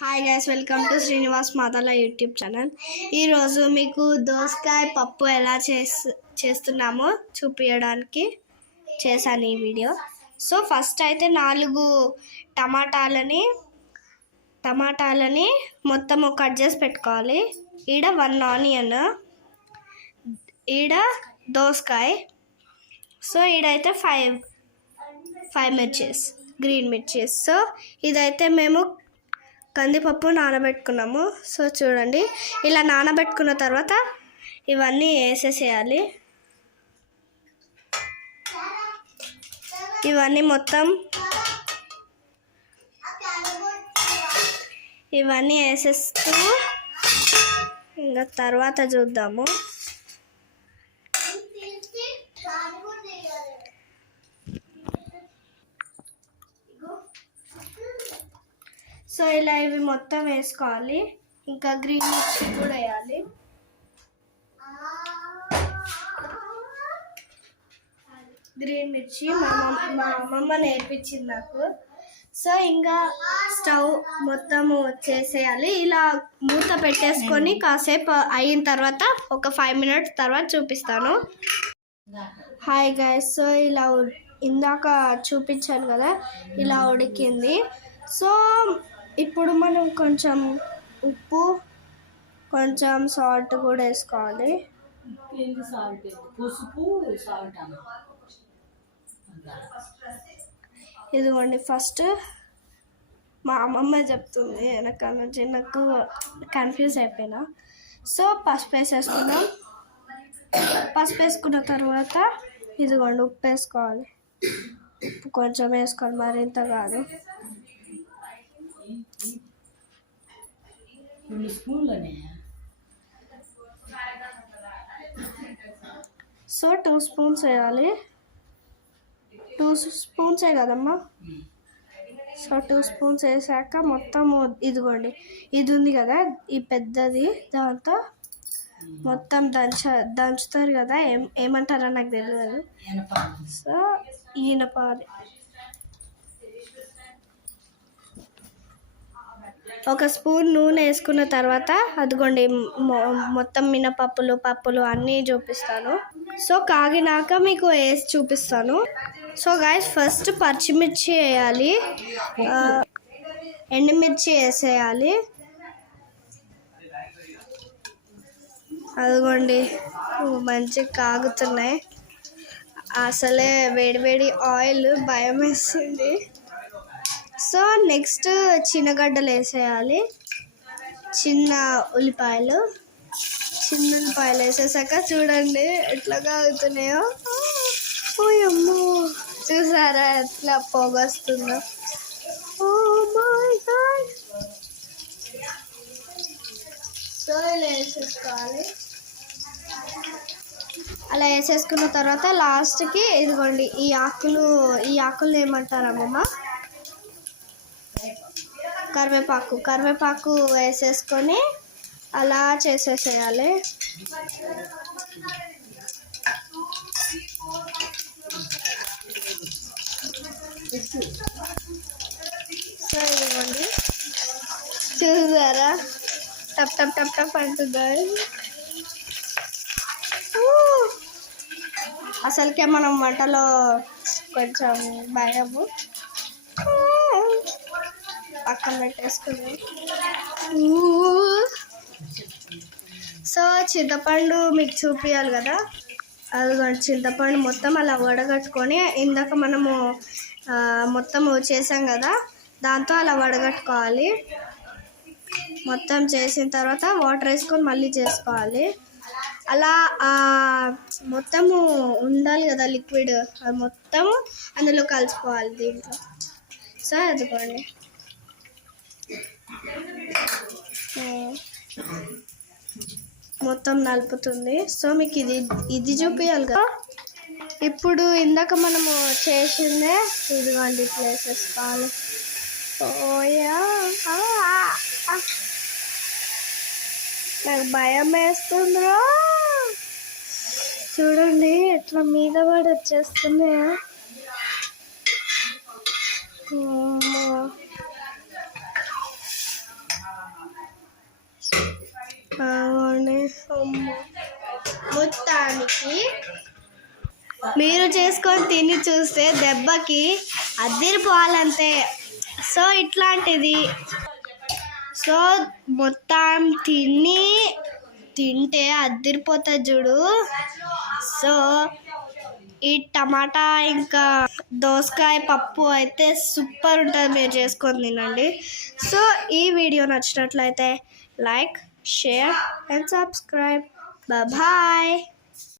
Hi guys, welcome to Srinivas Matala YouTube channel. ఈరోజు మీకు దోసకాయ పప్పు ఎలా చేస్తున్నామో చూపించడానికి చేశాను ఈ వీడియో. సో ఫస్ట్ అయితే 4 టమాటాలని మొత్తం కట్ చేసి పెట్టుకోవాలి. ఈడ 1 ఆనియన్, ఈడ దోసకాయ, సో ఈడైతే 5 మిర్చీస్, గ్రీన్ మిర్చీస్. సో ఇదైతే మేము కందిపప్పు నానబెట్టుకున్నాము. సో చూడండి, ఇలా నానబెట్టుకున్న తర్వాత ఇవన్నీ వేసేసేయాలి. ఇవన్నీ వేసేస్తూ ఇంకా తర్వాత చూద్దాము. సో ఇలా ఇవి మొత్తం వేసుకోవాలి. ఇంకా గ్రీన్ మిర్చి కూడా వేయాలి. గ్రీన్ మిర్చి మా అమ్మమ్మ నేర్పించింది నాకు. సో ఇంకా స్టవ్ మొత్తము చేసేయాలి. ఇలా మూత పెట్టేసుకొని కాసేపు అయిన తర్వాత ఒక 5 మినిట్స్ తర్వాత చూపిస్తాను. హాయ్ గైస్, సో ఇలా ఇందాక చూపించాను కదా, ఇలా ఉడికింది. సో ఇప్పుడు మనం కొంచెం ఉప్పు, కొంచెం సాల్ట్ కూడా వేసుకోవాలి. ఇదిగోండి, ఫస్ట్ మా అమ్మమ్మ చెప్తుంది వెనకాల నుంచి, నాకు కన్ఫ్యూజ్ అయిపోయినా. సో పసుపు వేసేసుకున్నాం. పసుపు వేసుకున్న తర్వాత ఇదిగోండి ఉప్పు వేసుకోవాలి. ఉప్పు కొంచెం వేసుకోవాలి, మరింత కాదు. సో 2 స్పూన్స్ వేయాలి. 2 స్పూన్సే కదమ్మా. సో 2 స్పూన్స్ వేసాక మొత్తం ఇదిగోండి, ఇది ఉంది కదా ఈ పెద్దది, దాంతో మొత్తం దంచుతారు కదా, ఏమంటారో నాకు తెలియదు. సో ఈనపాలి. ఒక స్పూన్ నూనె వేసుకున్న తర్వాత అదిగోండి మొత్తం పప్పులు అన్నీ చూపిస్తాను. సో కాగినాక మీకు వేసి చూపిస్తాను. సో గైస్, ఫస్ట్ పచ్చిమిర్చి వేయాలి, ఎండుమిర్చి వేసేయాలి. అదిగోండి మంచిగా కాగుతున్నాయి. అసలే వేడి ఆయిల్ భయం వేస్తుంది. సో నెక్స్ట్ చిన్నగడ్డలు వేసేయాలి, చిన్న ఉల్లిపాయలు వేసేసాక చూడండి ఎట్లా కాగుతున్నాయో. ఓయమ్మో, చూసారా ఎట్లా పొగొస్తుందో. Oh my god. సో ఇలా వేసేసుకోవాలి. అలా వేసేసుకున్న తర్వాత లాస్ట్కి ఇదిగోండి ఈ ఆకులు ఏమంటారమ్మమ్మ? కరివేపాకు వేసేసుకొని అలా చేసేసేయాలి. సో ఇదిగోండి, చూసారా టప్ టప్ టప్ టప్ అంటున్నారు. అసలుకే మనం వంటలో కొంచెం భయము, పక్కన పెట్టేసుకుని. సో చింతపండు మీకు చూపించాలి కదా, అదిగోండి చింతపండు మొత్తం అలా వడగట్టుకొని, ఇందాక మనము మొత్తము చేసాం కదా దాంతో అలా వడగట్టుకోవాలి. మొత్తం చేసిన తర్వాత వాటర్ వేసుకొని మళ్ళీ చేసుకోవాలి. అలా మొత్తము ఉండాలి కదా లిక్విడ్, అది మొత్తము అందులో కలిసిపోవాలి దీంట్లో. సో అదిగోండి మొత్తం నలుపుతుంది. సో మీకు ఇది చూపించాలి కదా. ఇప్పుడు ఇందాక మనము చేసిందే ఇదిగోండి ఇట్లా వేసేసుకోవాలి. ఓయా, నాకు భయం వేస్తుందిరా. చూడండి ఎట్లా మీద పడి వచ్చేస్తుంది. దెబ్బకి మీరు చేసుకొని తిని చూస్తే దెబ్బకి అద్దిరిపోవాలంతే. సో ఇట్లాంటిది సో మొత్తం తింటే అద్దిరిపోతుంది చూడు. సో ఈ టమాటా ఇంకా దోసకాయ పప్పు అయితే సూపర్ ఉంటుంది, మీరు చేసుకొని తినండి. సో ఈ వీడియో నచ్చినట్లయితే like, share and subscribe. Bye.